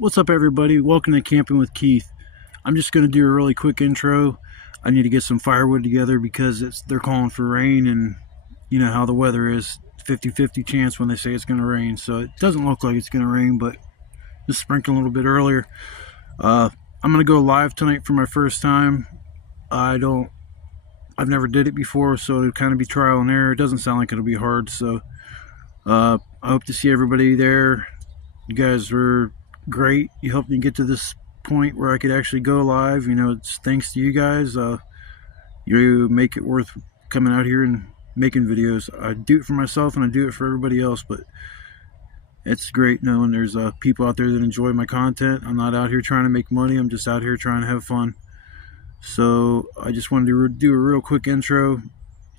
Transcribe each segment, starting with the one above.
What's up, everybody? Welcome to Camping with Keith. I'm just going to do a really quick intro. I need to get some firewood together because they're calling for rain, and you know how the weather is, 50-50 chance when they say it's going to rain. So it doesn't look like it's going to rain, but just sprinkling a little bit earlier. I'm going to go live tonight for my first time. I've never did it before, so it'll kind of be trial and error. It doesn't sound like it'll be hard, so I hope to see everybody there. You guys were great. You helped me get to this point where I could actually go live. You know, it's thanks to you guys. You make it worth coming out here and making videos. I do it for myself and I do it for everybody else, but it's great knowing there's people out there that enjoy my content. I'm not out here trying to make money. I'm just out here trying to have fun. So I just wanted to do a real quick intro.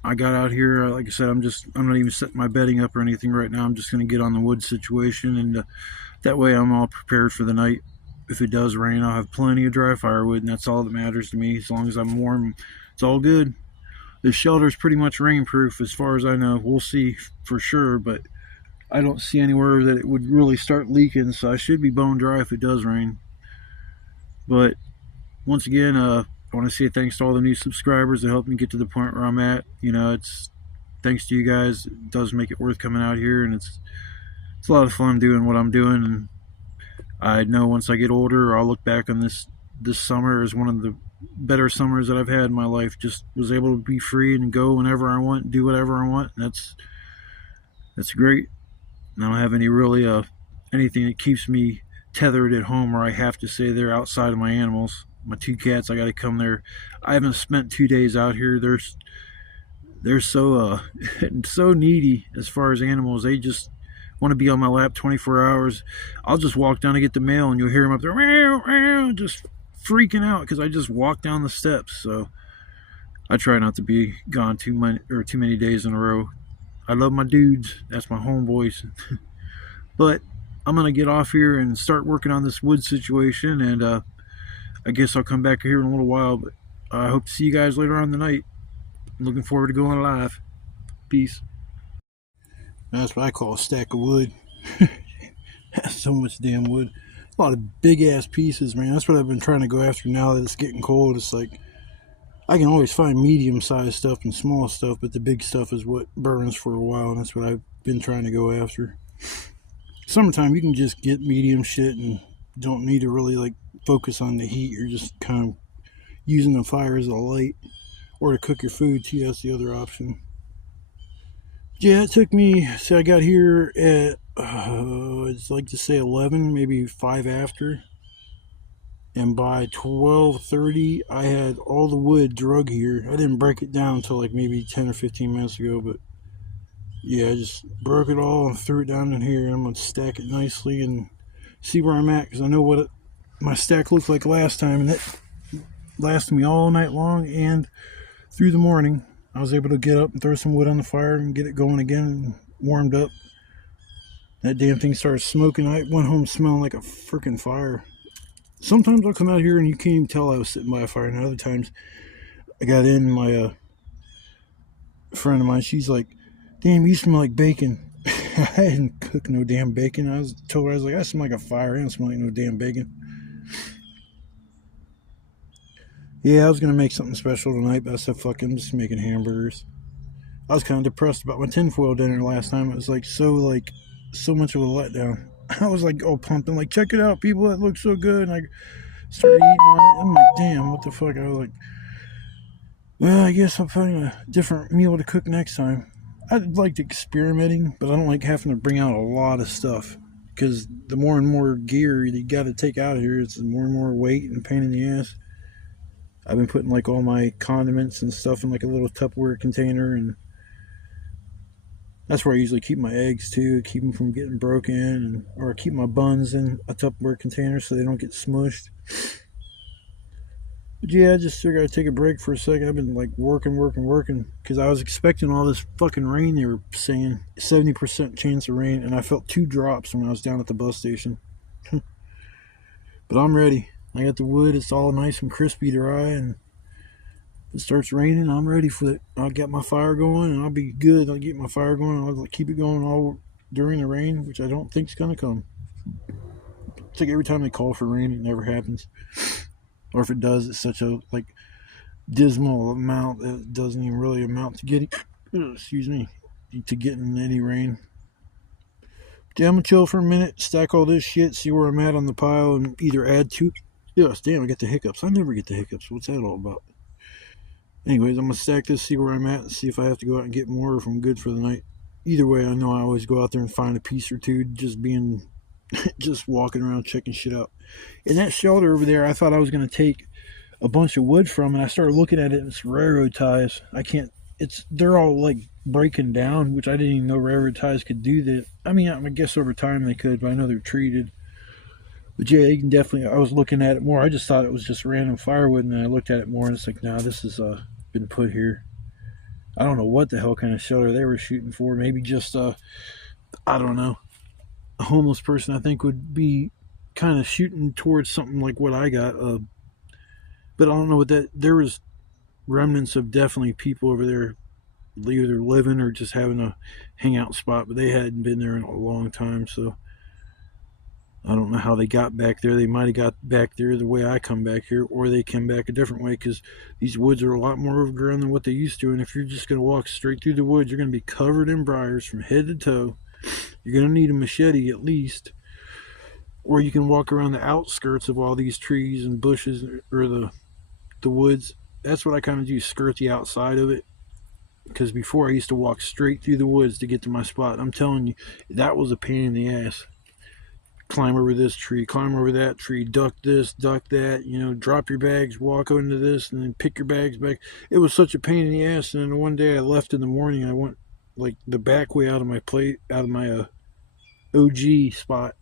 I got out here, like I said, I'm not even setting my bedding up or anything right now. I'm just going to get on the wood situation, and that way I'm all prepared for the night. If it does rain, I'll have plenty of dry firewood, and that's all that matters to me. As long as I'm warm, it's all good. This shelter's pretty much rainproof as far as I know. We'll see for sure, but I don't see anywhere that it would really start leaking, so I should be bone dry if it does rain. But once again, I want to say thanks to all the new subscribers that helped me get to the point where I'm at. You know, it's thanks to you guys. It does make it worth coming out here, and it's a lot of fun doing what I'm doing. And I know once I get older, I'll look back on this summer as one of the better summers that I've had in my life. Just was able to be free and go whenever I want, do whatever I want. And that's great. And I don't have any really anything that keeps me tethered at home, or I have to stay there outside of my animals. My two cats, I got to come there. I haven't spent 2 days out here. They're so so needy as far as animals. They just want to be on my lap 24 hours. I'll just walk down to get the mail, and you'll hear them up there, meow, meow, just freaking out because I just walked down the steps. So I try not to be gone too many days in a row. I love my dudes. That's my homeboys. But I'm gonna get off here and start working on this wood situation, and I guess I'll come back here in a little while. But I hope to see you guys later on tonight. I'm looking forward to going live. Peace. That's what I call a stack of wood. So much damn wood. A lot of big ass pieces, man. That's what I've been trying to go after now that it's getting cold. It's like I can always find medium sized stuff and small stuff, but the big stuff is what burns for a while, and that's what I've been trying to go after. Summertime, you can just get medium shit and don't need to really like focus on the heat. You're just kind of using the fire as a light, or to cook your food too. That's the other option. Yeah, it took me, so I got here at, it's like to say 11, maybe 5 after. And by 12:30, I had all the wood drug here. I didn't break it down until like maybe 10 or 15 minutes ago, but yeah, I just broke it all and threw it down in here. I'm going to stack it nicely and see where I'm at, because I know what my stack looked like last time, and it lasted me all night long and through the morning. I was able to get up and throw some wood on the fire and get it going again and warmed up. That damn thing started smoking. I went home smelling like a freaking fire. Sometimes I'll come out here and you can't even tell I was sitting by a fire, and other times I got in, my friend of mine, she's like, damn, you smell like bacon. I didn't cook no damn bacon. I told her, I was like, I smell like a fire. I don't smell like no damn bacon. Yeah, I was going to make something special tonight, but I said, fuck it, I'm just making hamburgers. I was kind of depressed about my tinfoil dinner last time. It was like so much of a letdown. I was like all pumped. I'm like, check it out, people, that looks so good. And I started eating on it. I'm like, damn, what the fuck? I was like, well, I guess I'll find a different meal to cook next time. I liked experimenting, but I don't like having to bring out a lot of stuff, because the more and more gear you got to take out of here, it's more and more weight and pain in the ass. I've been putting like all my condiments and stuff in like a little Tupperware container, and that's where I usually keep my eggs too, keep them from getting broken, or keep my buns in a Tupperware container so they don't get smushed. But yeah, I just figured I'd take a break for a second. I've been like working, because I was expecting all this fucking rain. They were saying 70% chance of rain, and I felt 2 drops when I was down at the bus station. But I'm ready. I got the wood. It's all nice and crispy dry, and if it starts raining, I'm ready for it. I'll get my fire going, and I'll be good. I'll get my fire going, and I'll keep it going all during the rain, which I don't think is going to come. It's like every time they call for rain, it never happens. Or if it does, it's such a like dismal amount that it doesn't even really amount to getting, excuse me, to getting any rain. Yeah, I'm gonna chill for a minute, stack all this shit, see where I'm at on the pile, and either add to. Yes, damn, I get the hiccups. I never get the hiccups. What's that all about? Anyways, I'm gonna stack this, see where I'm at, and see if I have to go out and get more, or if I'm good for the night. Either way, I know I always go out there and find a piece or two, just being, just walking around checking shit out. In that shelter over there, I thought I was gonna take a bunch of wood from, and I started looking at it, and it's railroad ties. I can't. They're all like breaking down, which I didn't even know railroad ties could do that. I mean, I guess over time they could, but I know they're treated. But yeah, you can definitely. I was looking at it more. I just thought it was just random firewood, and then I looked at it more, and it's like, nah, this has been put here. I don't know what the hell kind of shelter they were shooting for. Maybe just I don't know. A homeless person, I think, would be kind of shooting towards something like what I got. But I don't know what that. There was remnants of definitely people over there either living or just having a hangout spot, but they hadn't been there in a long time, so I don't know how they got back there. They might have got back there the way I come back here, or they came back a different way, because these woods are a lot more overgrown than what they used to, and if you're just going to walk straight through the woods, you're going to be covered in briars from head to toe. You're going to need a machete at least, or you can walk around the outskirts of all these trees and bushes, or the woods. That's what I kind of do, skirt the outside of it, because before I used to walk straight through the woods to get to my spot. I'm telling you, that was a pain in the ass. Climb over this tree, climb over that tree, duck this, duck that, drop your bags, walk into this, and then pick your bags back. It was such a pain in the ass. And then one day I left in the morning, I went like the back way out of my OG spot.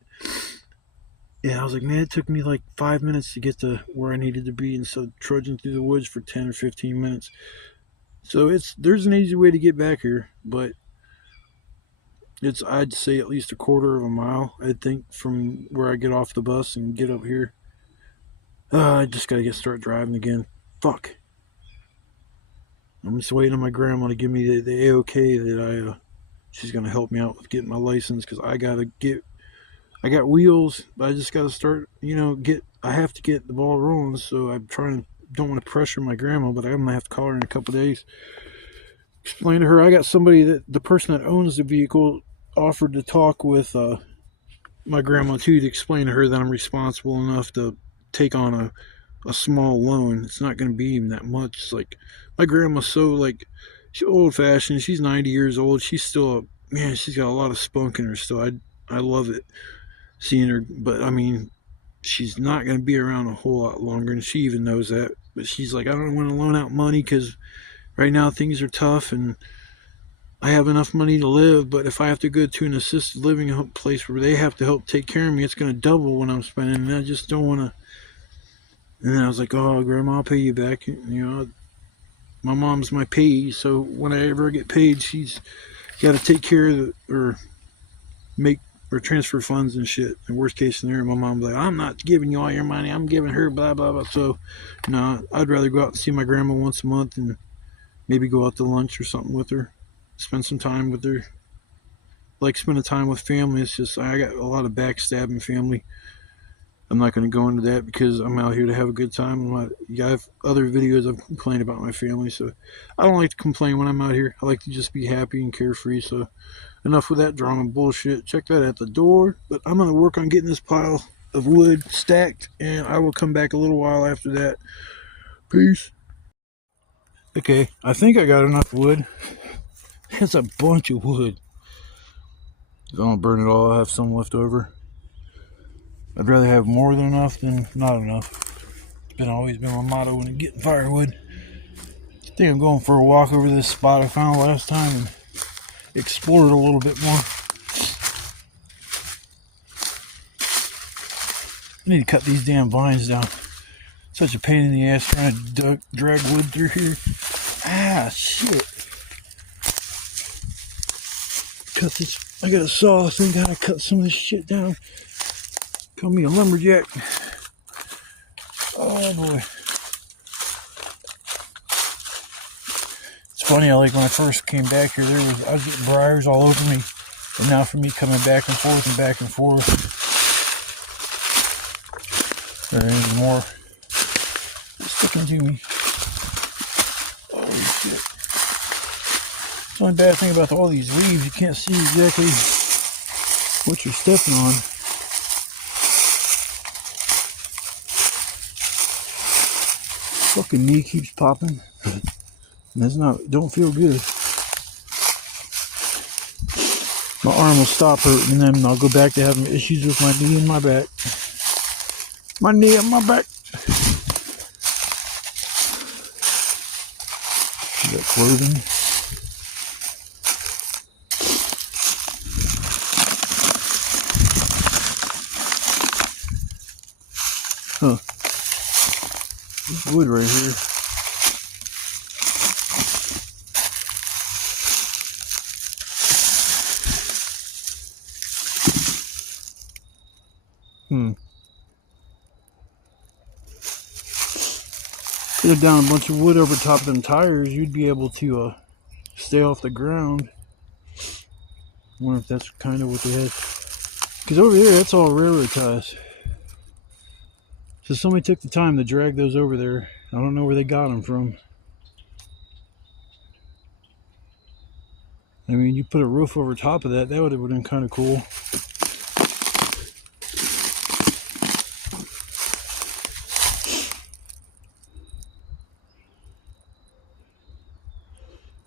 Yeah, I was like, man, it took me like 5 minutes to get to where I needed to be, and so trudging through the woods for 10 or 15 minutes. So there's an easy way to get back here, but it's, I'd say, at least a quarter of a mile, I think, from where I get off the bus and get up here. I just gotta start driving again. Fuck. I'm just waiting on my grandma to give me the A-OK that she's gonna help me out with getting my license, because I got wheels, but I just gotta start, I have to get the ball rolling, so don't want to pressure my grandma, but I'm gonna have to call her in a couple days. Explain to her I got somebody the person that owns the vehicle offered to talk with my grandma too, to explain to her that I'm responsible enough to take on a small loan. It's not going to be even that much. It's like, my grandma's so like, she's old fashioned. She's 90 years old. She's still she's got a lot of spunk in her still. I love it seeing her, but I mean, she's not going to be around a whole lot longer, and she even knows that. But she's like, I don't want to loan out money because right now things are tough, and I have enough money to live, but if I have to go to an assisted living place where they have to help take care of me, it's going to double what I'm spending, and I just don't want to. And then I was like, oh, Grandma, I'll pay you back. My mom's my payee, so when I ever get paid, she's got to take care of or transfer funds and shit. In worst case scenario, my mom's like, I'm not giving you all your money, I'm giving her blah, blah, blah. So, no, I'd rather go out and see my grandma once a month and maybe go out to lunch or something with her. Spend some time with her. Like spending time with family. It's just, I got a lot of backstabbing family. I'm not going to go into that because I'm out here to have a good time. I have other videos I've complained about my family, so I don't like to complain when I'm out here. I like to just be happy and carefree. So enough with that drama bullshit. Check that at the door. But I'm going to work on getting this pile of wood stacked, and I will come back a little while after that. Peace. Okay, I think I got enough wood. It's a bunch of wood. If I don't burn it all, I'll have some left over. I'd rather have more than enough than not enough. It's always been my motto when getting firewood. I think I'm going for a walk over this spot I found last time and explore it a little bit more. I need to cut these damn vines down. Such a pain in the ass trying to drag wood through here. Ah, shit. Cut this. I got a saw, so I gotta cut some of this shit down. Call me a lumberjack. Oh boy. It's funny, when I first came back here, I was getting briars all over me. And now for me coming back and forth, There's more sticking to me. Oh shit. The only bad thing about all these leaves, you can't see exactly what you're stepping on. Fucking knee keeps popping. That's don't feel good. My arm will stop hurting and then I'll go back to having issues with my knee and my back. My knee and my back. Is that clothing? Huh. This wood right here. Could have down a bunch of wood over top of them tires, you'd be able to stay off the ground. I wonder if that's kind of what they had. Because over there, that's all railroad ties. So somebody took the time to drag those over there. I don't know where they got them from. I mean, you put a roof over top of that, that would have been kind of cool.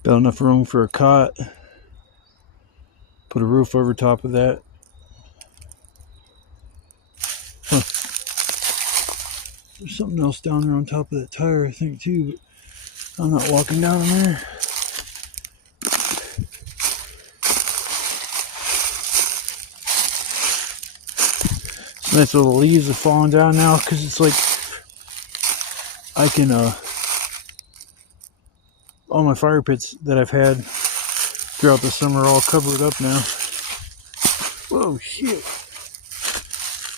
About enough room for a cot. Put a roof over top of that. Huh. There's something else down there on top of that tire, I think, too, but I'm not walking down in there. Some nice little leaves are falling down now because it's like I can, all my fire pits that I've had throughout the summer are all covered up now. Whoa, shit.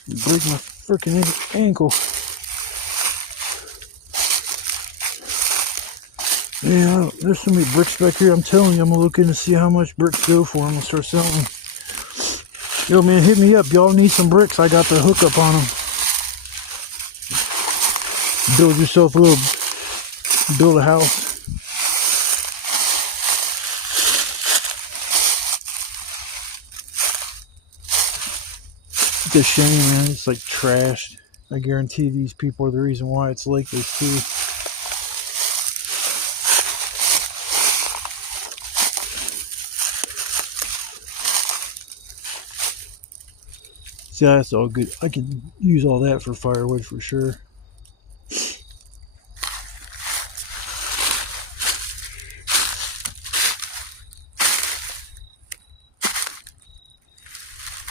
Break my freaking ankle. Yeah, there's so many bricks back here. I'm telling you, I'm gonna look in to see how much bricks go for. I'm gonna start selling. Yo, man, hit me up. Y'all need some bricks. I got the hookup on them. Build yourself a little, build a house. It's a shame, man. It's like trashed. I guarantee these people are the reason why it's like this, too. See, that's all good. I could use all that for firewood for sure.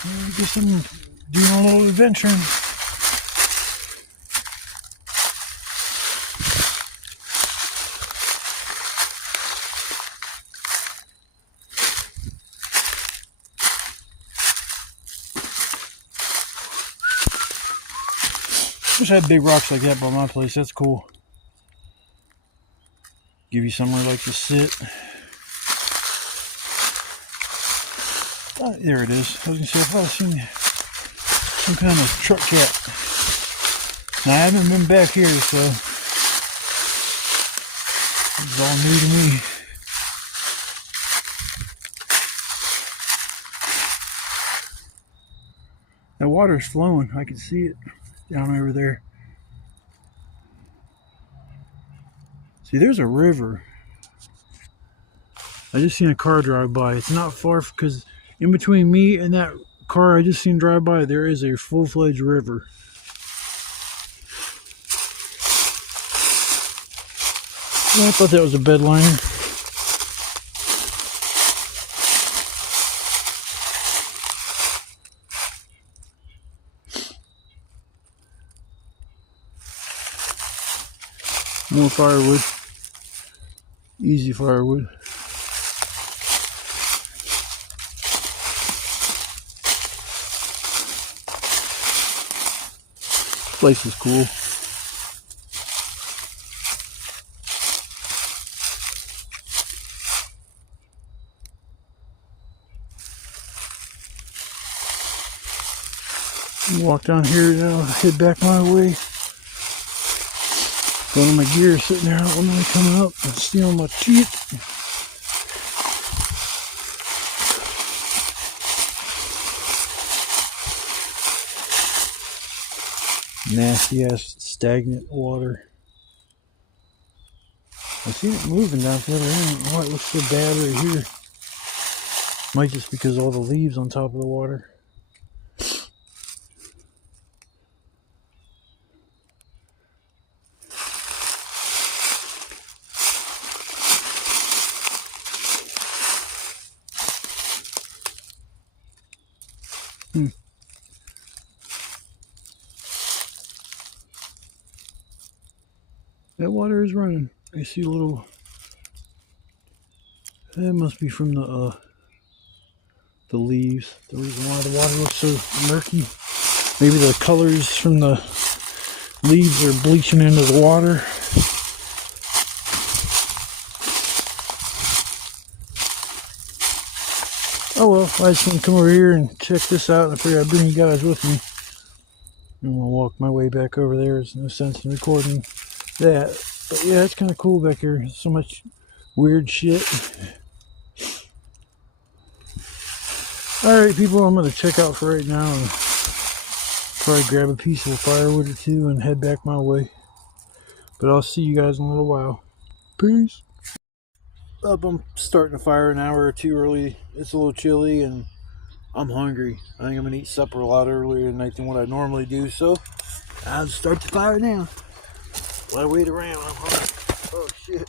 I guess I'm doing a little adventuring. Wish I had big rocks like that by my place. That's cool. Give you somewhere like to sit. Oh, there it is. I was gonna say, if I've seen some kind of truck cat. Now, I haven't been back here, so it's all new to me. That water's flowing. I can see it down over there. See, there's a river. I just seen a car drive by. It's not far because in between me and that car I just seen drive by, there is a full-fledged river. Yeah, I thought that was a bed liner. More firewood. Easy firewood. This place is cool. Walk down here now, head back my way. One of my gear sitting there, I don't want to come up and steal my shit. Nasty ass stagnant water. I seen it moving down the other end. Why it looks so bad right here. Might just because all the leaves on top of the water. That water is running. I see a little. That must be from the leaves. The reason why the water looks so murky. Maybe the colors from the leaves are bleaching into the water. Oh well, I just want to come over here and check this out, and I figured I'd bring you guys with me. I'm gonna walk my way back over there. There's no sense in recording that. But yeah, it's kind of cool back here. So much weird shit. Alright people, I'm going to check out for right now and probably grab a piece of firewood or two and head back my way. But I'll see you guys in a little while. Peace. I'm starting a fire an hour or two early. It's a little chilly and I'm hungry. I think I'm going to eat supper a lot earlier tonight than what I normally do. So I'll start the fire now. While I wait around, I'm hungry. Oh shit.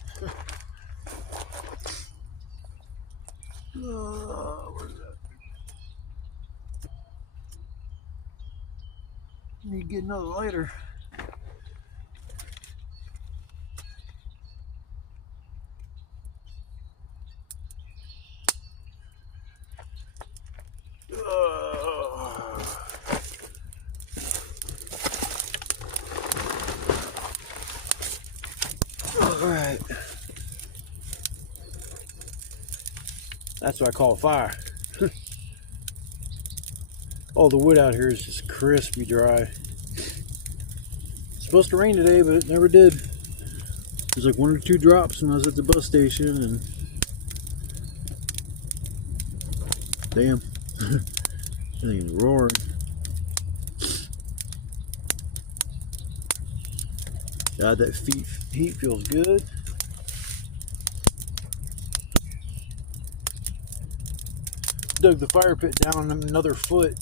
Where's that? Need to get another lighter. Alright. That's what I call a fire. Oh, the wood out here is just crispy dry. It's supposed to rain today, but it never did. There's like 1 or 2 drops when I was at the bus station, and damn, everything is roaring. God, that heat feels good. Dug the fire pit down another foot.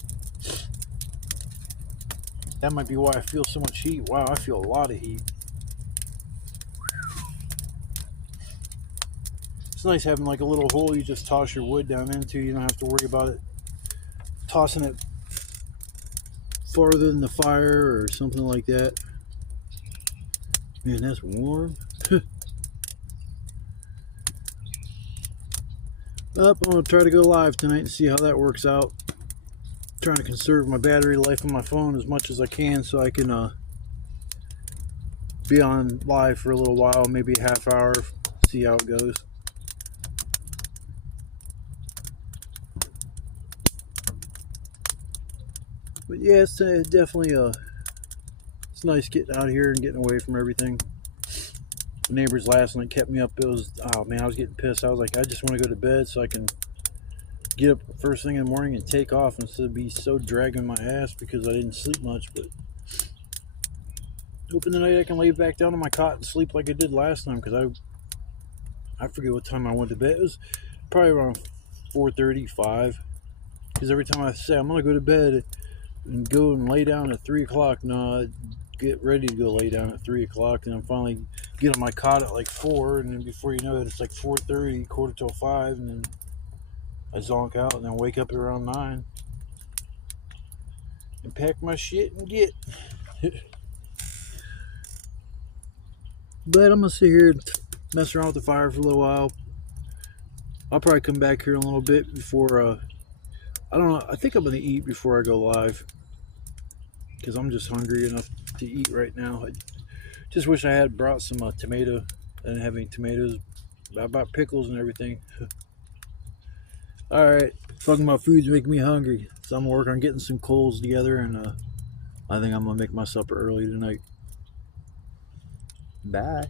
That might be why I feel so much heat. Wow, I feel a lot of heat. It's nice having like a little hole you just toss your wood down into. You don't have to worry about it tossing it farther than the fire or something like that. Man, that's warm. I'm going to try to go live tonight and see how that works out. Trying to conserve my battery life on my phone as much as I can so I can be on live for a little while, maybe a half hour, see how it goes. But yeah, it's definitely it's nice getting out here and getting away from everything. The neighbors last night kept me up. It was, oh man, I was getting pissed. I was like, I just want to go to bed so I can get up first thing in the morning and take off instead of be so dragging my ass because I didn't sleep much. But hoping tonight I can lay back down on my cot and sleep like I did last time, because I forget what time I went to bed. It was probably around 4:30, 5. Because every time I say I'm gonna go to bed and go and lay down at 3 o'clock, no, I get ready to go lay down at 3 o'clock, and I'm finally get on my cot at like 4, and then before you know it, it's like 4:30, quarter till 5, and then I zonk out and then wake up at around 9 and pack my shit and get. But I'm gonna sit here and mess around with the fire for a little while. I'll probably come back here in a little bit before I don't know, I think I'm gonna eat before I go live, because I'm just hungry enough to eat right now. I just wish I had brought some tomato. I didn't have any tomatoes. I bought pickles and everything. Alright, talking about food's making me hungry, so I'm gonna work on getting some coals together, and I think I'm gonna make my supper early tonight. Bye.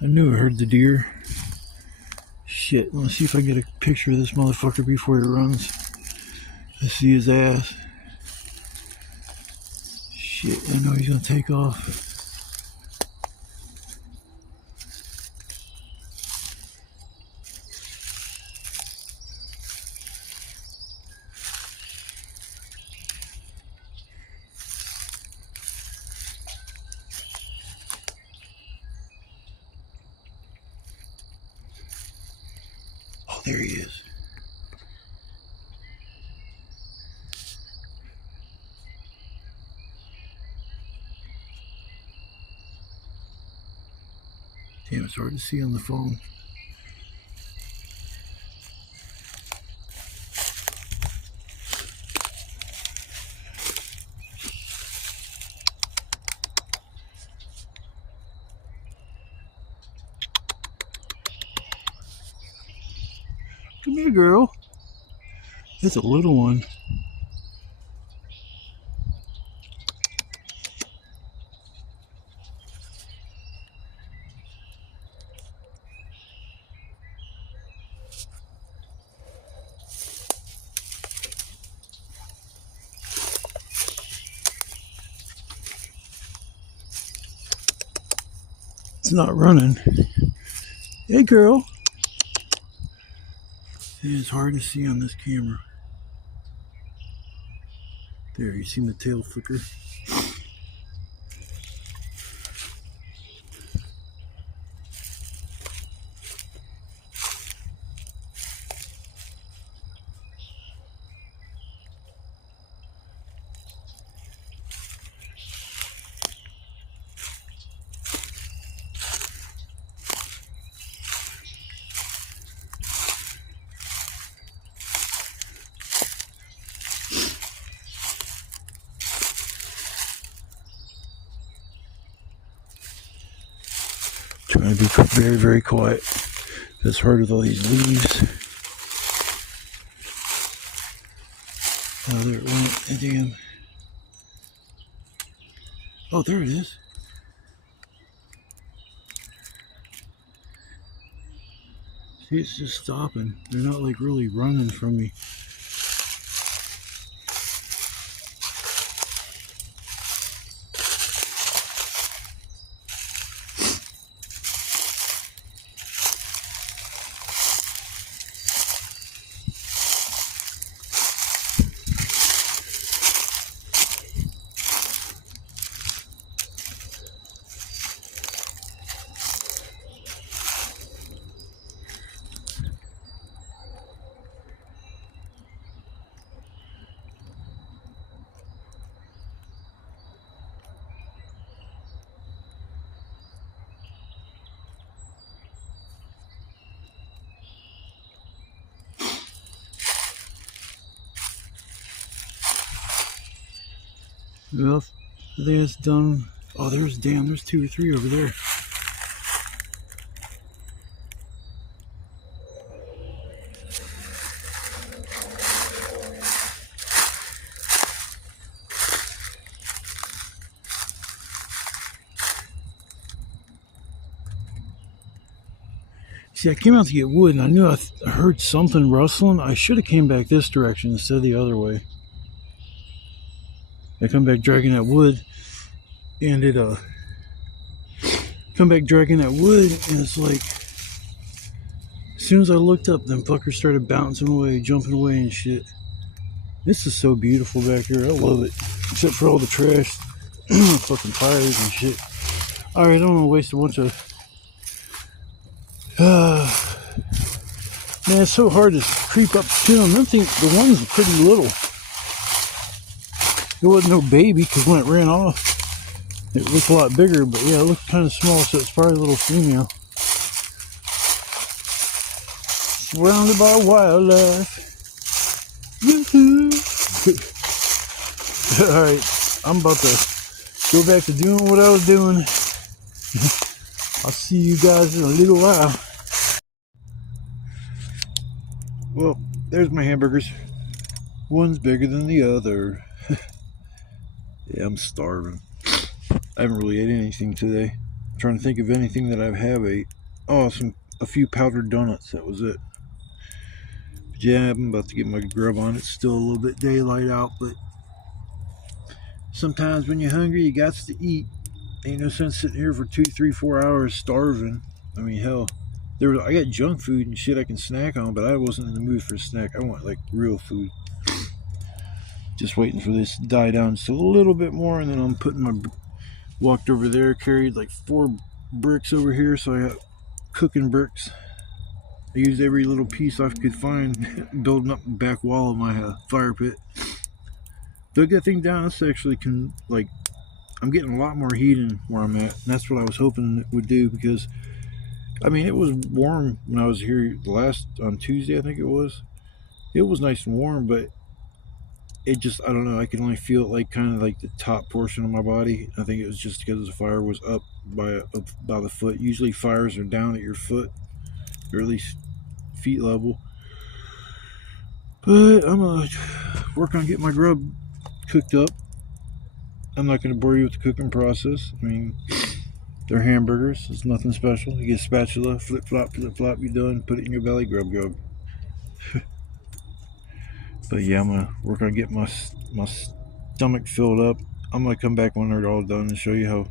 I knew I heard the deer. Shit, let's see if I can get a picture of this motherfucker before he runs. Let's see his ass. Shit, I know he's gonna take off. Oh, there he is. Damn, it's hard to see on the phone. Come here, girl. It's a little one. It's not running. Hey, girl. It's hard to see on this camera. There, you seen the tail flicker? Trying to be very, very quiet. It's hard with all these leaves. Oh, there it went. Damn. Oh, there it is. See, it's just stopping. They're not like really running from me. Well, I think it's done. Oh, there's 2 or 3 over there. See, I came out to get wood, and I knew I heard something rustling. I should have came back this direction instead of the other way. I come back dragging that wood, and come back dragging that wood, and it's like, as soon as I looked up, them fuckers started bouncing away, jumping away and shit. This is so beautiful back here. I love it, except for all the trash, fucking tires and shit. All right, I don't want to waste a bunch of. Man, it's so hard to creep up to them. The one's pretty little. It wasn't no baby, because when it ran off, it looked a lot bigger, but yeah, it looked kind of small, so it's probably a little female. Surrounded by wildlife. Woohoo! Alright, I'm about to go back to doing what I was doing. I'll see you guys in a little while. Well, there's my hamburgers. One's bigger than the other. Yeah, I'm starving. I haven't really ate anything today. I'm trying to think of anything that I have ate. Oh, a few powdered donuts. That was it. But yeah, I'm about to get my grub on. It's still a little bit daylight out, but sometimes when you're hungry, you got to eat. Ain't no sense sitting here for 2, 3, 4 hours starving. I mean, hell, I got junk food and shit I can snack on, but I wasn't in the mood for a snack. I want like real food. Just waiting for this to die down just a little bit more, and then I'm putting my. Walked over there, carried like 4 bricks over here, so I got cooking bricks. I used every little piece I could find, building up the back wall of my fire pit. Dug that thing down. This actually can, like, I'm getting a lot more heat in where I'm at, and that's what I was hoping it would do, because I mean, it was warm when I was here on Tuesday, I think it was. It was nice and warm, but it just, I don't know, I can only feel it like kind of like the top portion of my body. I think it was just because the fire was up by the foot. Usually fires are down at your foot, or at least feet level. But I'm gonna work on getting my grub cooked up. I'm not gonna bore you with the cooking process. I mean, they're hamburgers. It's nothing special. You get a spatula, flip flop, you're done. Put it in your belly, grub. But yeah, I'm gonna work on getting my stomach filled up. I'm gonna come back when they're all done and show you how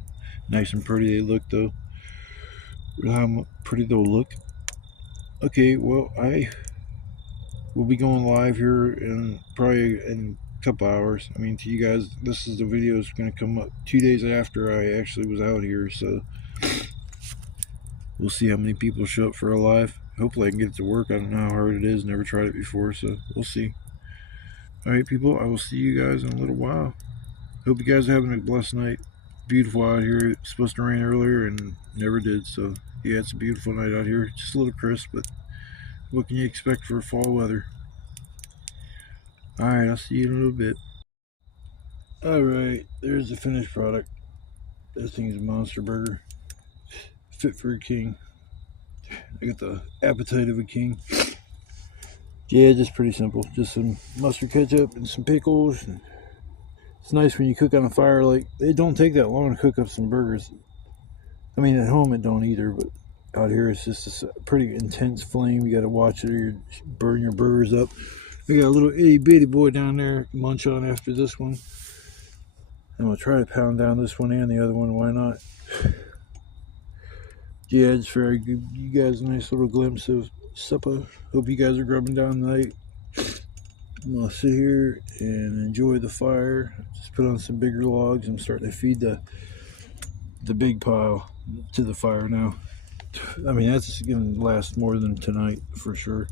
nice and pretty they look, though. How pretty they'll look. Okay, well, I will be going live here in probably in a couple hours. I mean, to you guys, this is the video is gonna come up 2 days after I actually was out here, so we'll see how many people show up for a live. Hopefully, I can get it to work. I don't know how hard it is. Never tried it before, so we'll see. Alright, people, I will see you guys in a little while. Hope you guys are having a blessed night. Beautiful out here. It's supposed to rain earlier and never did, so yeah, it's a beautiful night out here. Just a little crisp, but what can you expect for fall weather? Alright, I'll see you in a little bit. Alright, there's the finished product. This thing is a monster burger. Fit for a king. I got the appetite of a king. Yeah, just pretty simple. Just some mustard ketchup and some pickles. It's nice when you cook on a fire. Like, it don't take that long to cook up some burgers. I mean, at home it don't either, but out here it's just a pretty intense flame. You got to watch it or you burn your burgers up. We got a little itty bitty boy down there munch on after this one. I'm gonna try to pound down this one and the other one. Why not? Yeah, just for you guys a nice little glimpse of supper. Hope you guys are grubbing down tonight. I'm gonna sit here and enjoy the fire. Just put on some bigger logs. I'm starting to feed the big pile to the fire now. I mean, that's gonna last more than tonight for sure.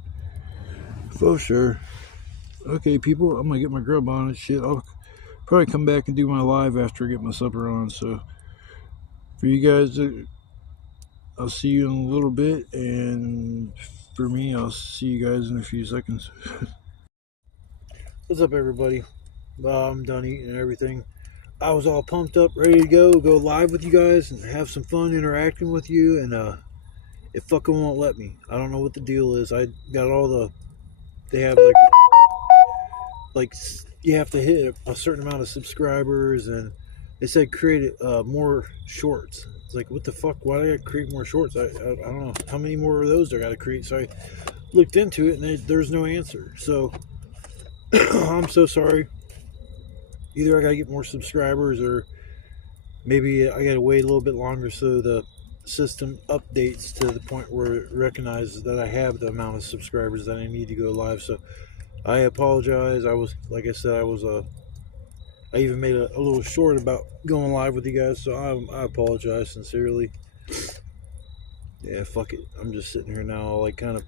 For sure. Okay, people, I'm gonna get my grub on and shit. I'll probably come back and do my live after I get my supper on. So for you guys, I'll see you in a little bit, and for me, I'll see you guys in a few seconds. What's up, everybody? I'm done eating and everything. I was all pumped up, ready to go live with you guys and have some fun interacting with you, and it fucking won't let me. I don't know what the deal is. I got all they have like you have to hit a certain amount of subscribers, and they said create more shorts. It's like, what the fuck? Why do I gotta create more shorts? I don't know how many more of those I gotta create. So I looked into it, and there's no answer. So I'm so sorry. Either I gotta get more subscribers, or maybe I gotta wait a little bit longer so the system updates to the point where it recognizes that I have the amount of subscribers that I need to go live. So I apologize. Like I said, I even made a little short about going live with you guys, so I apologize sincerely. Yeah, fuck it. I'm just sitting here now, like, kind of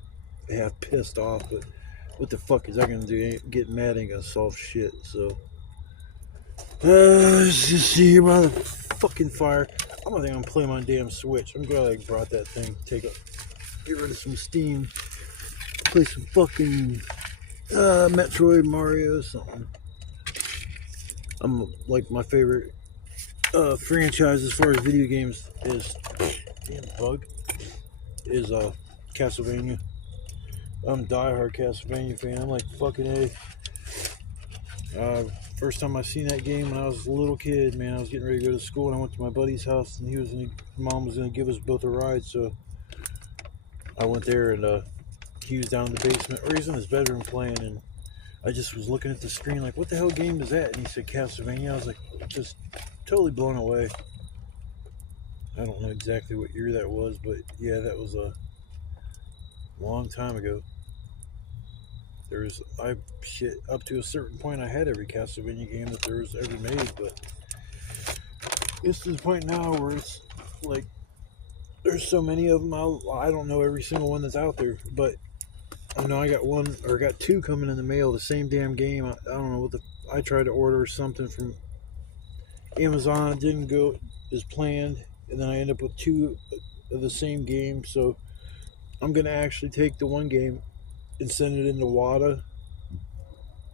half pissed off, but what the fuck is I gonna do? Get mad ain't gonna solve shit. So let's just see here by the fucking fire. I'm gonna play my damn Switch. I'm glad I brought that thing. Get rid of some steam. Play some fucking Metroid, Mario, something. I'm like, my favorite franchise as far as video games is Castlevania. I'm a diehard Castlevania fan. I'm like, fucking A. First time I seen that game when I was a little kid, man. I was getting ready to go to school, and I went to my buddy's house, and mom was gonna give us both a ride, so I went there, and he was down in the basement, or he was in his bedroom playing, and I just was looking at the screen like, what the hell game is that? And he said Castlevania. I was like, just totally blown away. I don't know exactly what year that was, but yeah, that was a long time ago. Up to a certain point, I had every Castlevania game that there was ever made, but it's to the point now where it's like there's so many of them. I don't know every single one that's out there, but I know I got two coming in the mail, the same damn game. I don't know I tried to order something from Amazon, it didn't go as planned, and then I end up with two of the same game. So I'm gonna actually take the one game and send it into WATA,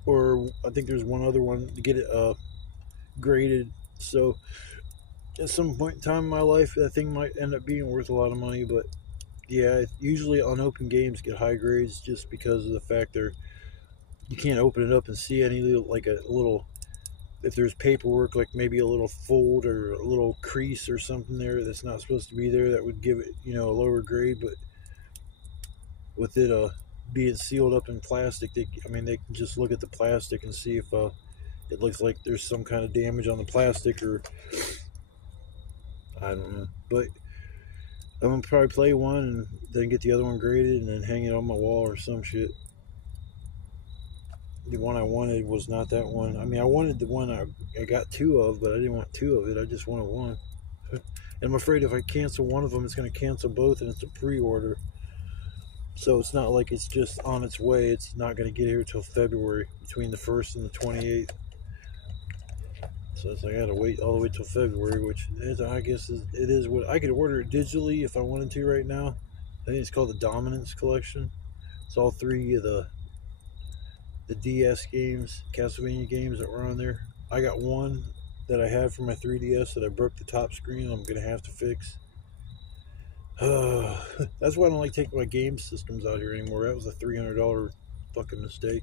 or I think there's one other one to get it graded. So at some point in time in my life, that thing might end up being worth a lot of money. But yeah, usually unopened games get high grades just because of the fact you can't open it up and see any like a little, if there's paperwork, like maybe a little fold or a little crease or something there that's not supposed to be there, that would give it, a lower grade. But with it being sealed up in plastic, they can just look at the plastic and see if it looks like there's some kind of damage on the plastic, or I don't know. But I'm gonna probably play one and then get the other one graded and then hang it on my wall or some shit. The one I wanted was not that one. I wanted the one I got two of, but I didn't want two of it. I just wanted one. And I'm afraid if I cancel one of them, it's going to cancel both, and it's a pre-order. So it's not like it's just on its way. It's not going to get here till February, between the 1st and the 28th. So it's like I got to wait all the way till February, which is, I guess it is what I could order it digitally if I wanted to right now. I think it's called the Dominance Collection. It's all three of the DS games, Castlevania games that were on there. I got one that I had for my 3DS that I broke the top screen. I'm gonna have to fix. That's why I don't like taking my game systems out here anymore. That was a $300 fucking mistake.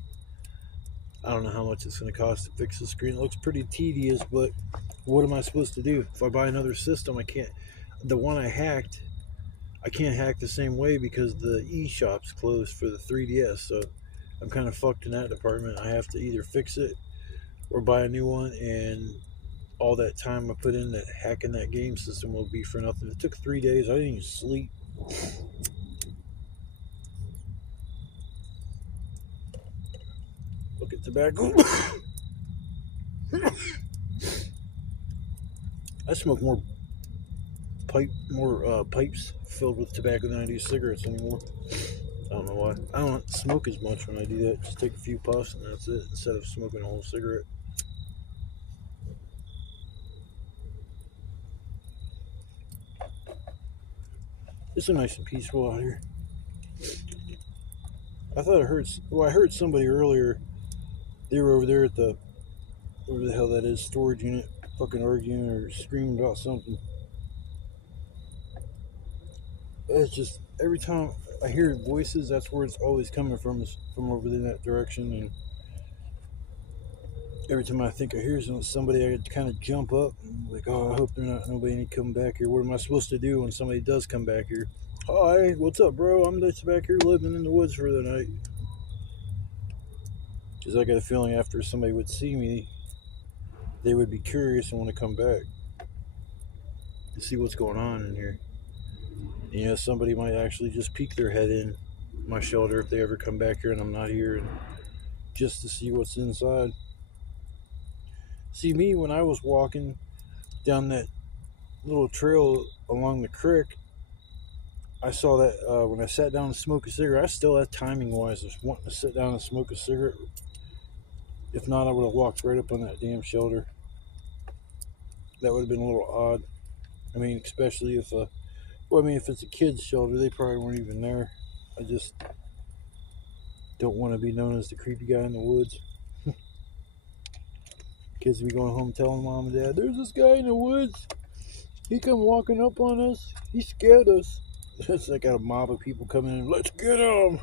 I don't know how much it's gonna cost to fix the screen. It looks pretty tedious, but what am I supposed to do? If I buy another system, I can't. The one I hacked, I can't hack the same way because the eShop's closed for the 3DS. So I'm kind of fucked in that department. I have to either fix it or buy a new one, and all that time I put in that hacking that game system will be for nothing. It took 3 days. I didn't even sleep. Look at tobacco. I smoke more pipes filled with tobacco than I do cigarettes anymore. I don't know why. I don't smoke as much when I do that. Just take a few puffs and that's it, instead of smoking a whole cigarette. It's so nice and peaceful out here. I heard somebody earlier. They were over there at the, whatever the hell that is, storage unit, fucking arguing or screaming about something. It's just, every time I hear voices, that's where it's always coming from, is from over in that direction. And every time I think I hear somebody, I kind of jump up and like, oh, I hope nobody ain't coming back here. What am I supposed to do when somebody does come back here? Hi, what's up, bro? I'm just back here living in the woods for the night. Because I got a feeling after somebody would see me, they would be curious and want to come back to see what's going on in here. Somebody might actually just peek their head in my shelter if they ever come back here and I'm not here, and just to see what's inside. See, me, when I was walking down that little trail along the creek, I saw that when I sat down to smoke a cigarette. I still had timing-wise just wanting to sit down and smoke a cigarette. If not, I would have walked right up on that damn shelter. That would have been a little odd. Especially if it's a kid's shelter, they probably weren't even there. I just don't want to be known as the creepy guy in the woods. Kids be going home telling mom and dad, there's this guy in the woods. He come walking up on us. He scared us. It's like got a mob of people coming in. Let's get him.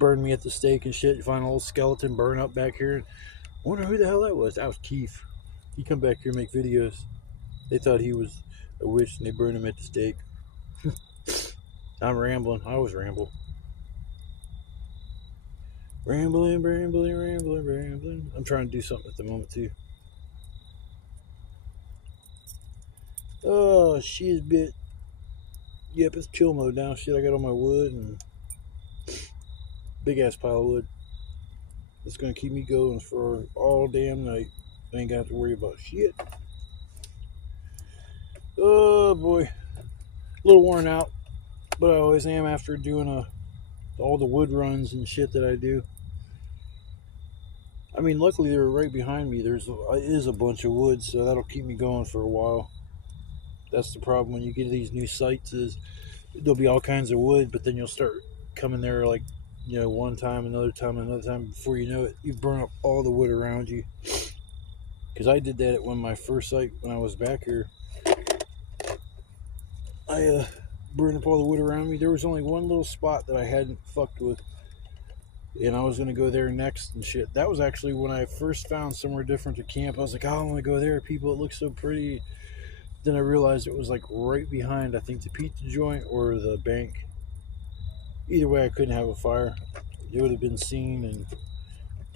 Burn me at the stake and shit. You find an old skeleton burn up back here. I wonder who the hell that was. That was Keith. He come back here and make videos. They thought he was a witch and they burned him at the stake. I'm rambling. I always ramble. Rambling, rambling, rambling, rambling. I'm trying to do something at the moment too. Oh, she's bit. Yep, it's chill mode now. Shit, I got all my wood and big ass pile of wood. It's gonna keep me going for all damn night. I ain't got to worry about shit. Oh boy, a little worn out, but I always am after doing all the wood runs and shit that I do. I mean, luckily they're right behind me. There is a bunch of wood, so that'll keep me going for a while. That's the problem when you get to these new sites is there'll be all kinds of wood, but then you'll start coming there like, you know, one time, another time, another time. Before you know it, you burn up all the wood around you. Because I did that at one of my first site when I was back here. I burned up all the wood around me. There was only one little spot that I hadn't fucked with, and I was going to go there next and shit. That was actually when I first found somewhere different to camp. I was like, oh, I want to go there. People, it looks so pretty. Then I realized it was like right behind, I think, the pizza joint or the bank. Either way, I couldn't have a fire. It would have been seen, and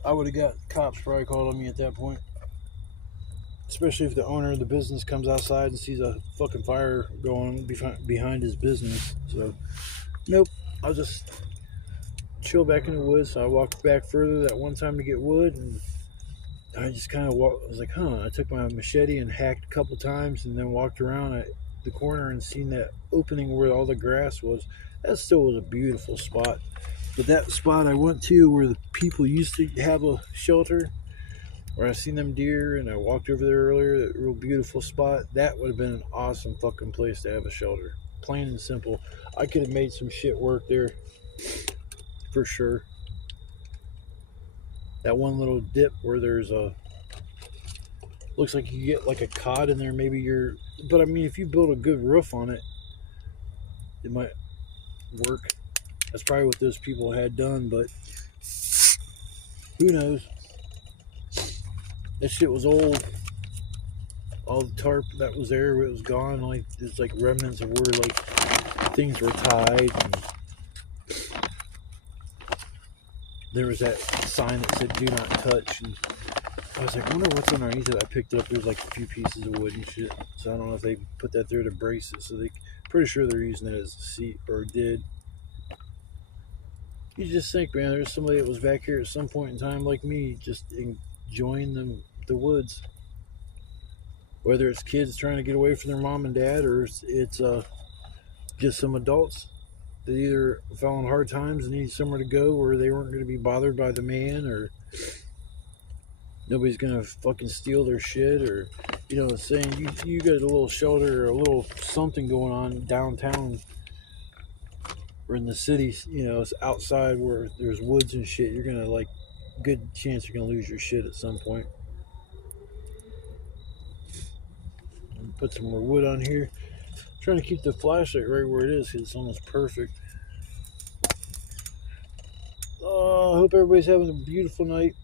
I would have got cops probably called on me at that point. Especially if the owner of the business comes outside and sees a fucking fire going behind his business. So, nope. I'll just chill back in the woods. So I walked back further that one time to get wood, and I just kind of walked. I was like, huh. I took my machete and hacked a couple times, and then walked around at the corner and seen that opening where all the grass was. That still was a beautiful spot. But that spot I went to where the people used to have a shelter, where I seen them deer, and I walked over there earlier, that real beautiful spot, that would have been an awesome fucking place to have a shelter. Plain and simple. I could have made some shit work there, for sure. That one little dip where there's looks like you get like a cod in there, maybe but I mean, if you build a good roof on it, it might work. That's probably what those people had done, but who knows? That shit was old. All the tarp that was there, it was gone. Like there's like remnants of where like things were tied. And there was that sign that said "Do not touch." And I was like, I wonder what's underneath it. I picked it up. There's like a few pieces of wood and shit. So I don't know if they put that there to brace it. So pretty sure they're using it as a seat, or did. You just think, man, there's somebody that was back here at some point in time like me, just enjoying the woods. Whether it's kids trying to get away from their mom and dad, or it's just some adults that either fell on hard times and need somewhere to go where they weren't going to be bothered by the man, or nobody's going to fucking steal their shit, or, you know, saying you got a little shelter or a little something going on downtown or in the city, you know, it's outside where there's woods and shit. You're going to, like, good chance you're going to lose your shit at some point. Put some more wood on here. I'm trying to keep the flashlight right where it is because it's almost perfect. Oh, I hope everybody's having a beautiful night.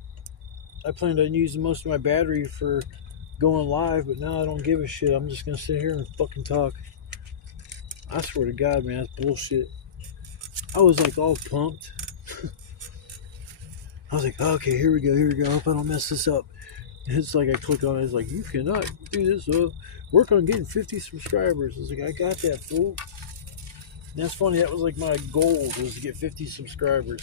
I planned on using most of my battery for going live, but now I don't give a shit. I'm just going to sit here and fucking talk. I swear to God, man, that's bullshit. I was like all pumped. I was like, okay, here we go. I hope I don't mess this up. And it's like I click on it, it's like, you cannot do this. Work on getting 50 subscribers. I was like, I got that, fool. And that's funny, that was like my goal, was to get 50 subscribers.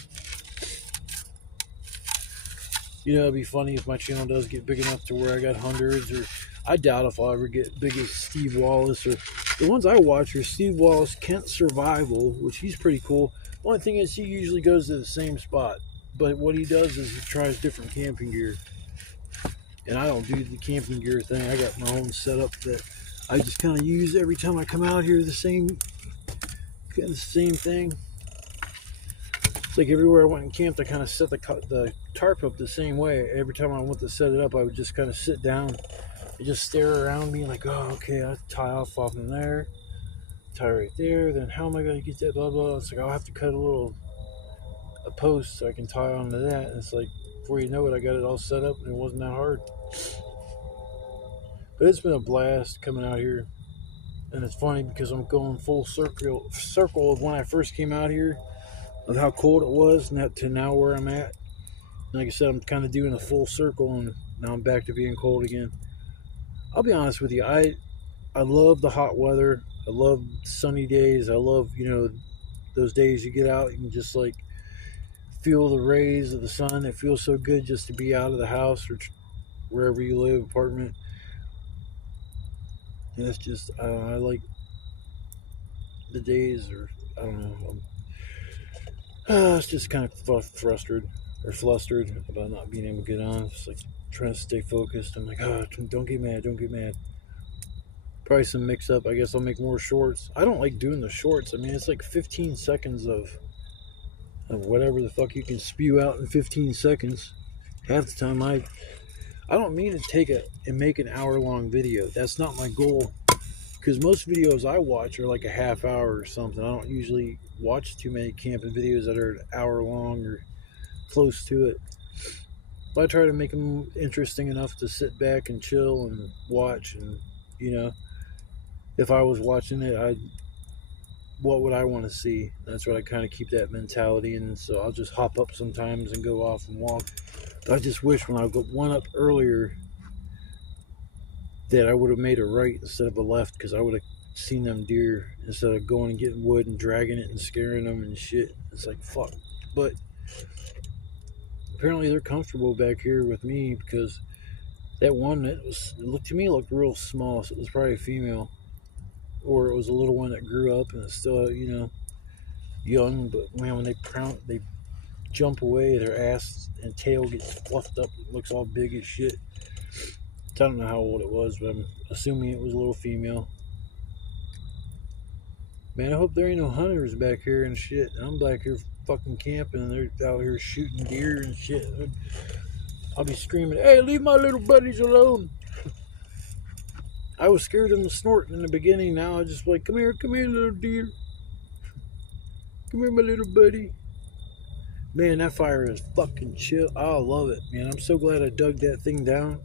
You know, it'd be funny if my channel does get big enough to where I got hundreds, or I doubt if I'll ever get big as Steve Wallace, or the ones I watch are Steve Wallace, Kent Survival, which he's pretty cool. The only thing is he usually goes to the same spot, but what he does is he tries different camping gear. And I don't do the camping gear thing. I got my own setup that I just kind of use every time I come out here. The same thing. It's like everywhere I went and camped, I kind of set the tarp up the same way. Every time I went to set it up, I would just kind of sit down and just stare around me like, oh, okay, I'll tie off from there, tie right there. Then how am I going to get that? Blah blah. It's like I'll have to cut a post so I can tie onto that. And it's like, before you know it, I got it all set up and it wasn't that hard. But it's been a blast coming out here. And it's funny because I'm going full circle of when I first came out here, of how cold it was, to now where I'm at. Like I said, I'm kind of doing a full circle, and now I'm back to being cold again. I'll be honest with you, I love the hot weather. I love sunny days. I love, those days you get out, you can just like feel the rays of the sun. It feels so good just to be out of the house or wherever you live, apartment. And it's just, I like the days, or I don't know. It's just kind of frustrated about not being able to get on. It's like trying to stay focused. I'm like, don't get mad, don't get mad. Probably some mix up. I guess I'll make more shorts. I don't like doing the shorts. I mean, it's like 15 seconds of whatever the fuck you can spew out in 15 seconds. Half the time I don't mean to make an hour-long video. That's not my goal. Because most videos I watch are like a half hour or something. I don't usually watch too many camping videos that are an hour long or close to it. But I try to make them interesting enough to sit back and chill and watch. And, if I was watching it, what would I want to see? That's what I kind of keep that mentality. And so I'll just hop up sometimes and go off and walk. But I just wish when I got one up earlier that I would have made a right instead of a left, because I would have seen them deer instead of going and getting wood and dragging it and scaring them and shit. It's like, fuck. But apparently they're comfortable back here with me, because that one, it looked real small, so it was probably a female, or it was a little one that grew up and it's still, young. But man, when they jump away, their ass and tail gets fluffed up, it looks all big as shit. I don't know how old it was, but I'm assuming it was a little female. Man, I hope there ain't no hunters back here and shit. I'm back here fucking camping and they're out here shooting deer and shit. I'll be screaming, "Hey, leave my little buddies alone." I was scared of them snorting in the beginning. Now I just like, come here, little deer. Come here, my little buddy. Man, that fire is fucking chill. I love it, man. I'm so glad I dug that thing down.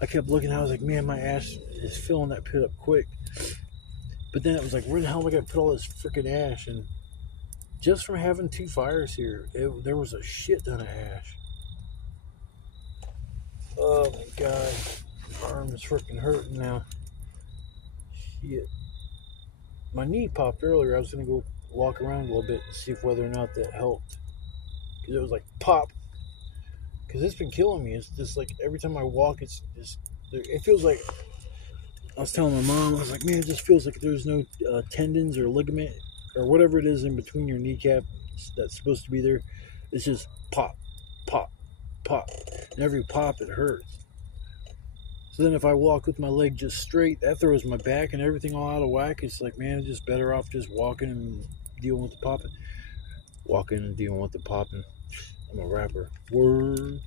I kept looking, I was like, man, my ash is filling that pit up quick. But then it was like, where the hell am I going to put all this freaking ash? And just from having 2 fires here, there was a shit ton of ash. Oh my god. My arm is freaking hurting now. Shit. My knee popped earlier. I was going to go walk around a little bit and see if whether or not that helped. Because it was like, pop. Because it's been killing me. It's just like every time I walk, it feels like, I was telling my mom, I was like, man, it just feels like there's no tendons or ligament or whatever it is in between your kneecap that's supposed to be there. It's just pop, pop, pop. And every pop, it hurts. So then if I walk with my leg just straight, that throws my back and everything all out of whack. It's like, man, it's just better off just walking and dealing with the popping. Walking and dealing with the popping. I'm a rapper. Word.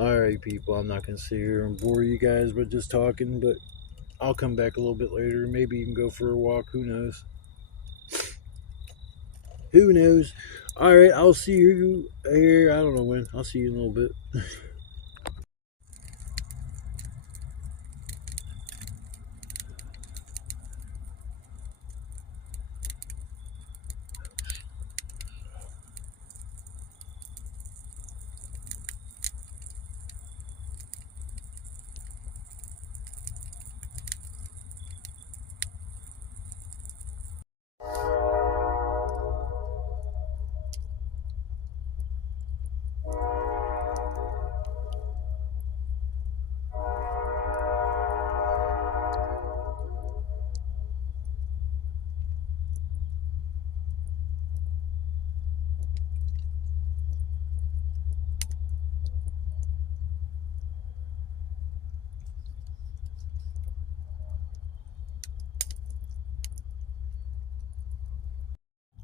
Alright, people, I'm not going to sit here and bore you guys by just talking, but I'll come back a little bit later. Maybe even go for a walk. Who knows? Who knows? Alright, I'll see you here. I don't know when. I'll see you in a little bit.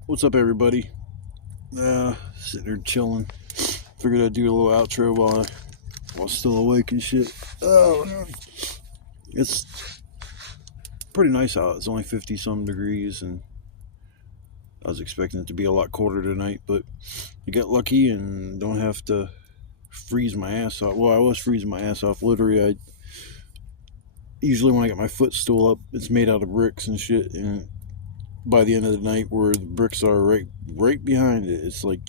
What's up, everybody? Sitting there chilling. Figured I'd do a little outro while I'm still awake and shit. Oh, it's pretty nice out. It's only 50 some degrees, and I was expecting it to be a lot colder tonight, but I got lucky and don't have to freeze my ass off. Well, I was freezing my ass off. Literally, I usually when I get my footstool up, it's made out of bricks and shit, and by the end of the night, where the bricks are right behind it, it's like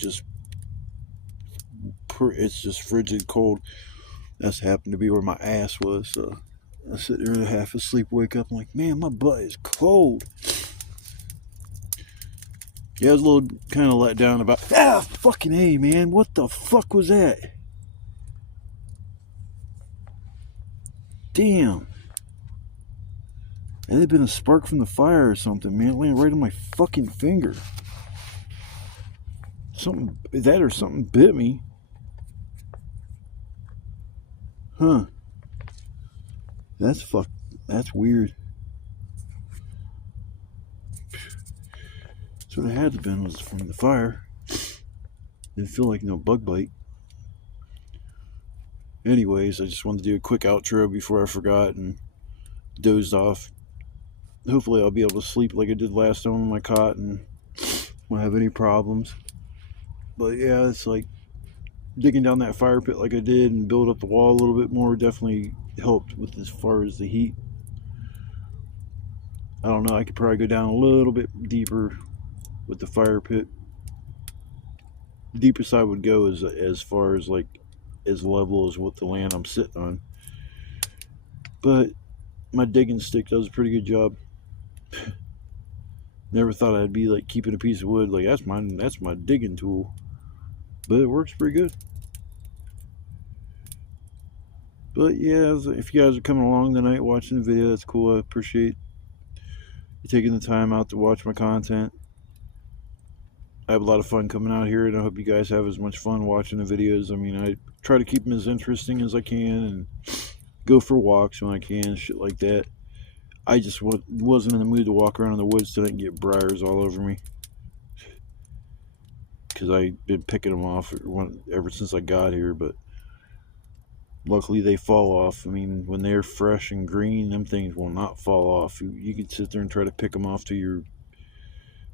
it's just frigid cold. That's happened to be where my ass was. So I sit there half asleep, wake up, I'm like, man, my butt is cold. Yeah, I was a little kind of let down about, fucking A, man, what the fuck was that? Damn. It had been a spark from the fire or something, man. It landed right on my fucking finger. Something bit me. Huh. That's weird. So what it had to have been was from the fire. Didn't feel like no bug bite. Anyways, I just wanted to do a quick outro before I forgot and dozed off. Hopefully I'll be able to sleep like I did last time on my cot and won't have any problems. But yeah, it's like digging down that fire pit like I did and build up the wall a little bit more definitely helped with as far as the heat. I don't know, I could probably go down a little bit deeper with the fire pit. The deepest I would go is as far as like as level as what the land I'm sitting on. But my digging stick does a pretty good job. Never thought I'd be like keeping a piece of wood like that's my digging tool, but it works pretty good. But yeah, if you guys are coming along tonight watching the video, that's cool. I appreciate you taking the time out to watch my content. I have a lot of fun coming out here, and I hope you guys have as much fun watching the videos. I mean, I try to keep them as interesting as I can and go for walks when I can, shit like that. I just wasn't in the mood to walk around in the woods tonight and get briars all over me, because I've been picking them off ever since I got here, but luckily they fall off. I mean, when they're fresh and green, them things will not fall off. You can sit there and try to pick them off till you're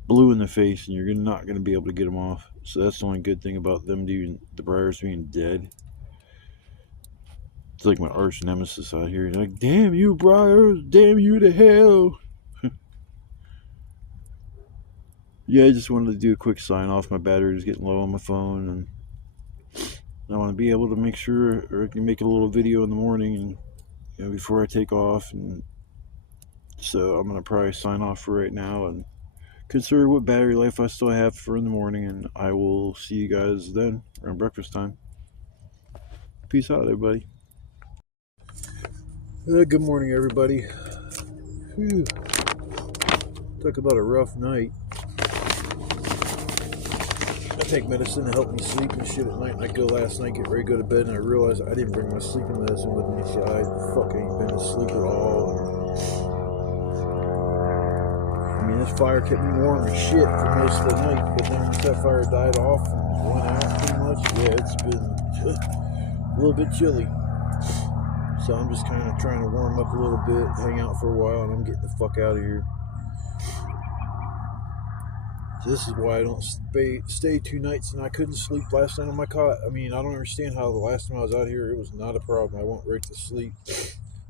blue in the face, and you're not going to be able to get them off. So that's the only good thing about them the briars being dead. It's like my arch nemesis out here. Like, damn you, briars, damn you to hell. Yeah, I just wanted to do a quick sign off. My battery is getting low on my phone, and I want to be able to make sure, or I can make a little video in the morning, and before I take off. And so I'm gonna probably sign off for right now and consider what battery life I still have for in the morning, and I will see you guys then around breakfast time. Peace out, everybody. Good morning, everybody. Whew. Talk about a rough night. I take medicine to help me sleep and shit at night, and I go last night, get ready to go to bed, and I realized I didn't bring my sleeping medicine with me, so I fucking ain't been asleep at all. I mean, this fire kept me warm as shit for most of the night, but then once that fire died off and went out pretty much, yeah, it's been a little bit chilly. So I'm just kind of trying to warm up a little bit, hang out for a while, and I'm getting the fuck out of here. So this is why I don't stay 2 nights, and I couldn't sleep last night on my cot. I mean, I don't understand how the last time I was out here, it was not a problem. I went right to sleep.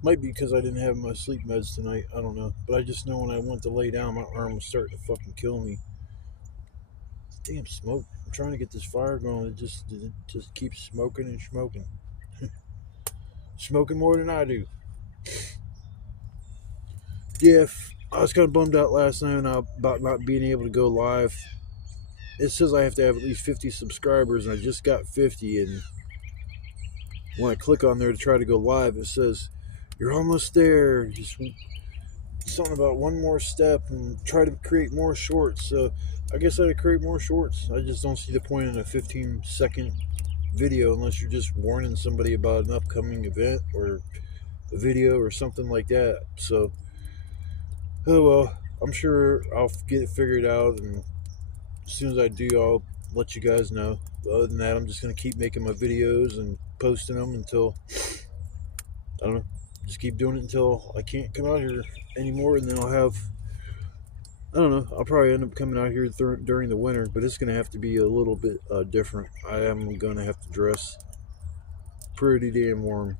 Might be because I didn't have my sleep meds tonight. I don't know. But I just know when I went to lay down, my arm was starting to fucking kill me. Damn smoke. I'm trying to get this fire going. It just keeps smoking and smoking. Smoking more than I do. Yeah, I was kind of bummed out last night about not being able to go live. It says I have to have at least 50 subscribers, and I just got 50. And when I click on there to try to go live, it says, you're almost there. Just something about one more step and try to create more shorts. So I guess I create more shorts. I just don't see the point in a 15-second video unless you're just warning somebody about an upcoming event or a video or something like that. So, oh well, I'm sure I'll get it figured out, and as soon as I do, I'll let you guys know. But other than that, I'm just going to keep making my videos and posting them until, I don't know, just keep doing it until I can't come out here anymore, and then I'll have I don't know. I'll probably end up coming out here during the winter, but it's going to have to be a little bit different. I am going to have to dress pretty damn warm.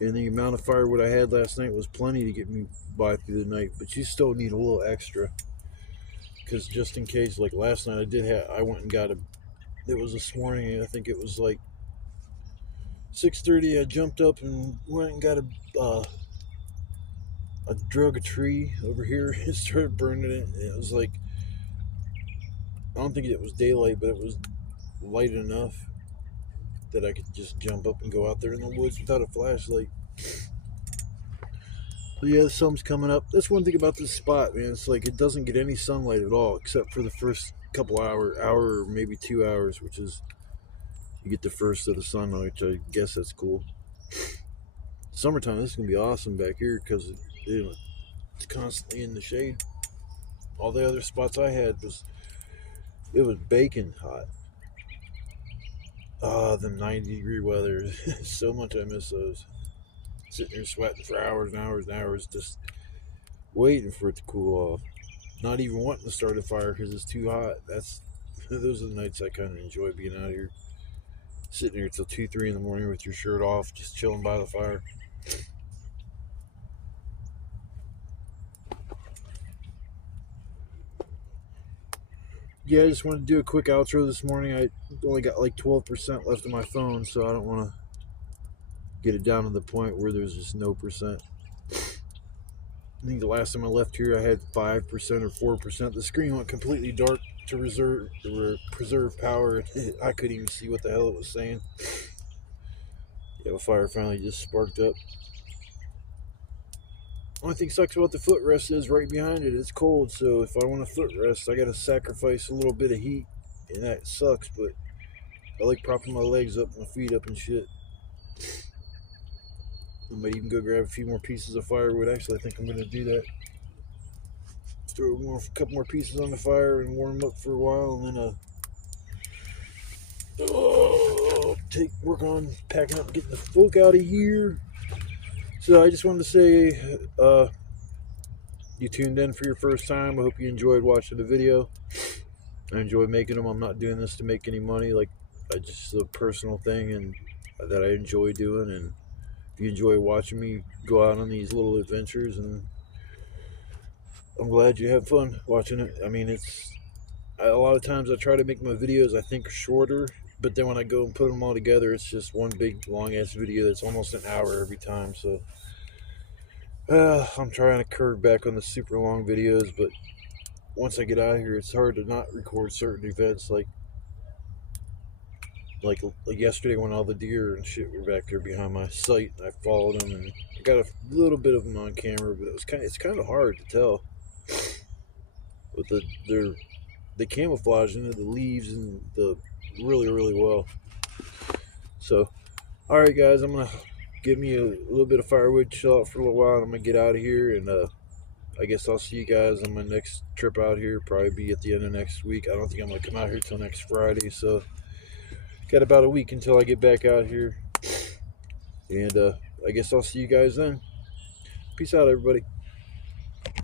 And the amount of firewood I had last night was plenty to get me by through the night, but you still need a little extra. Because just in case, like last night I went and got it was this morning, I think it was like 6:30. I jumped up and went and got I drug a tree over here and started burning it. And it was like, I don't think it was daylight, but it was light enough that I could just jump up and go out there in the woods without a flashlight. But yeah, the sun's coming up. That's one thing about this spot, man. It's like it doesn't get any sunlight at all, except for the first couple hour or maybe 2 hours, which is you get the first of the sun, which I guess that's cool. Summertime, this is gonna be awesome back here because it's constantly in the shade. All the other spots I had was baking hot. The 90-degree weather. So much I miss those. Sitting there sweating for hours and hours and hours, just waiting for it to cool off. Not even wanting to start a fire because it's too hot. Those are the nights I kind of enjoy being out here. Sitting here till 2, 3 in the morning with your shirt off, just chilling by the fire. Yeah, I just wanted to do a quick outro this morning. I only got like 12% left on my phone, so I don't want to get it down to the point where there's just no percent. I think the last time I left here I had 5% or 4%. The screen went completely dark to preserve power. I couldn't even see what the hell it was saying. Yeah, the fire finally just sparked up. Only thing sucks about the footrest is right behind it. It's cold, so if I want a footrest, I gotta sacrifice a little bit of heat, and that sucks. But I like propping my legs up, my feet up, and shit. I might even go grab a few more pieces of firewood. Actually, I think I'm gonna do that. Throw a couple more pieces on the fire and warm them up for a while, and then work on packing up and getting the folk out of here. So I just wanted to say, you tuned in for your first time. I hope you enjoyed watching the video. I enjoy making them. I'm not doing this to make any money. Like, just a personal thing and that I enjoy doing. And if you enjoy watching me go out on these little adventures, and I'm glad you have fun watching it. I mean, a lot of times I try to make my videos, I think, shorter. But then when I go and put them all together, it's just one big long-ass video that's almost an hour every time. So I'm trying to curve back on the super long videos, but once I get out of here, it's hard to not record certain events like yesterday when all the deer and shit were back there behind my sight. I followed them, and I got a little bit of them on camera, but it's kind of hard to tell with the camouflage into the leaves and the really well. So, all right, guys, I'm gonna give me a little bit of firewood, chill out for a little while, and I'm gonna get out of here. And I guess I'll see you guys on my next trip out here. Probably be at the end of next week. I don't think I'm gonna come out here till next Friday, so got about a week until I get back out here. And I guess I'll see you guys then. Peace out, everybody.